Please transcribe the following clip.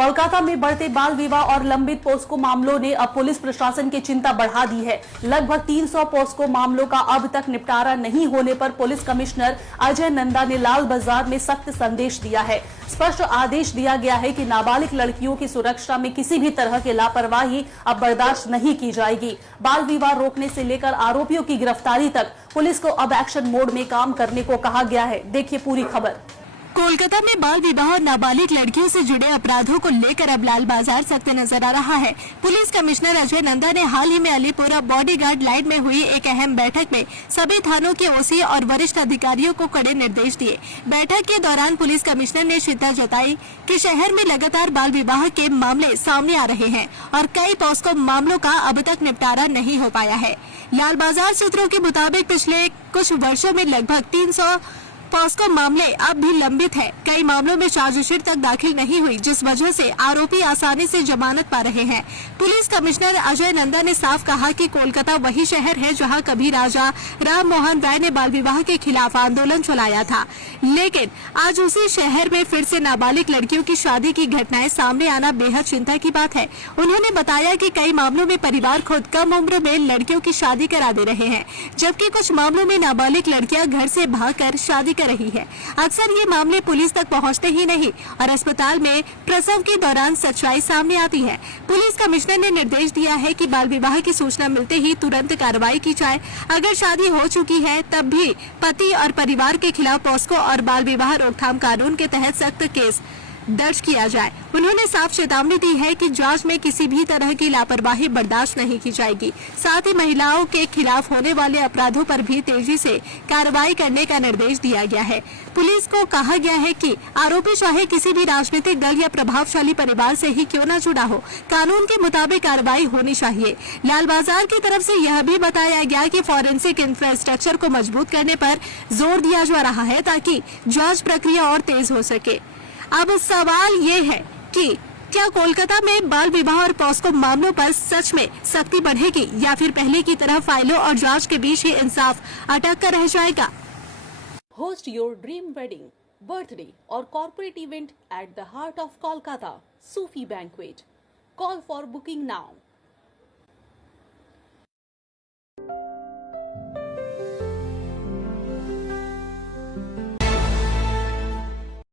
कोलकाता में बढ़ते बाल विवाह और लंबित पोस्को मामलों ने अब पुलिस प्रशासन की चिंता बढ़ा दी है। लगभग 300 पोस्को मामलों का अब तक निपटारा नहीं होने पर पुलिस कमिश्नर अजय नंदा ने लाल बाजार में सख्त संदेश दिया है। स्पष्ट आदेश दिया गया है कि नाबालिग लड़कियों की सुरक्षा में किसी भी तरह की लापरवाही अब बर्दाश्त नहीं की जाएगी। बाल विवाह रोकने से लेकर आरोपियों की गिरफ्तारी तक पुलिस को अब एक्शन मोड में काम करने को कहा गया है। देखिए पूरी खबर। कोलकाता में बाल विवाह और नाबालिग लड़कियों से जुड़े अपराधों को लेकर अब लाल बाजार सख्त नजर आ रहा है। पुलिस कमिश्नर अजय नंदा ने हाल ही में अलीपुरा बॉडीगार्ड लाइन में हुई एक अहम बैठक में सभी थानों के ओसी और वरिष्ठ अधिकारियों को कड़े निर्देश दिए। बैठक के दौरान पुलिस कमिश्नर ने चिंता जताई कि शहर में लगातार बाल विवाह के मामले सामने आ रहे हैं और कई पॉस्को मामलों का अब तक निपटारा नहीं हो पाया है। लाल बाजार सूत्रों के मुताबिक पिछले कुछ वर्षों में लगभग 300 पॉस्को मामले अब भी लंबित है। कई मामलों में चार्जशीट तक दाखिल नहीं हुई, जिस वजह से आरोपी आसानी से जमानत पा रहे हैं। पुलिस कमिश्नर अजय नंदा ने साफ कहा कि कोलकाता वही शहर है जहां कभी राजा राम मोहन राय ने बाल विवाह के खिलाफ आंदोलन चलाया था, लेकिन आज उसी शहर में फिर से नाबालिग लड़कियों की शादी की घटनाएं सामने आना बेहद चिंता की बात है। उन्होंने बताया कि कई मामलों में परिवार खुद कम उम्र में लड़कियों की शादी करा दे रहे हैं, जबकि कुछ मामलों में नाबालिग लड़कियां घर से भागकर शादी कर रही है। अक्सर ये मामले पुलिस तक पहुंचते ही नहीं और अस्पताल में प्रसव के दौरान सच्चाई सामने आती है। पुलिस कमिश्नर ने निर्देश दिया है कि बाल विवाह की सूचना मिलते ही तुरंत कार्रवाई की जाए। अगर शादी हो चुकी है तब भी पति और परिवार के खिलाफ पॉस्को और बाल विवाह रोकथाम कानून के तहत सख्त केस दर्ज किया जाए। उन्होंने साफ चेतावनी दी है कि जांच में किसी भी तरह की लापरवाही बर्दाश्त नहीं की जाएगी। साथ ही महिलाओं के खिलाफ होने वाले अपराधों पर भी तेजी से कार्रवाई करने का निर्देश दिया गया है। पुलिस को कहा गया है कि आरोपी चाहे किसी भी राजनीतिक दल या प्रभावशाली परिवार से ही क्यों न जुड़ा हो, कानून के मुताबिक कार्रवाई होनी चाहिए। लाल बाजार की तरफ से यह भी बताया गया कि फॉरेंसिक इंफ्रास्ट्रक्चर को मजबूत करने पर जोर दिया जा रहा है ताकि जाँच प्रक्रिया और तेज हो सके। अब सवाल ये है कि क्या कोलकाता में बाल विवाह और पॉस्को मामलों पर सच में सख्ती बढ़ेगी या फिर पहले की तरह फाइलों और जांच के बीच ही इंसाफ अटक कर रह जाएगा। Host your dream wedding, birthday और corporate event at the heart of Kolkata, Sufi banquet. Call for booking now.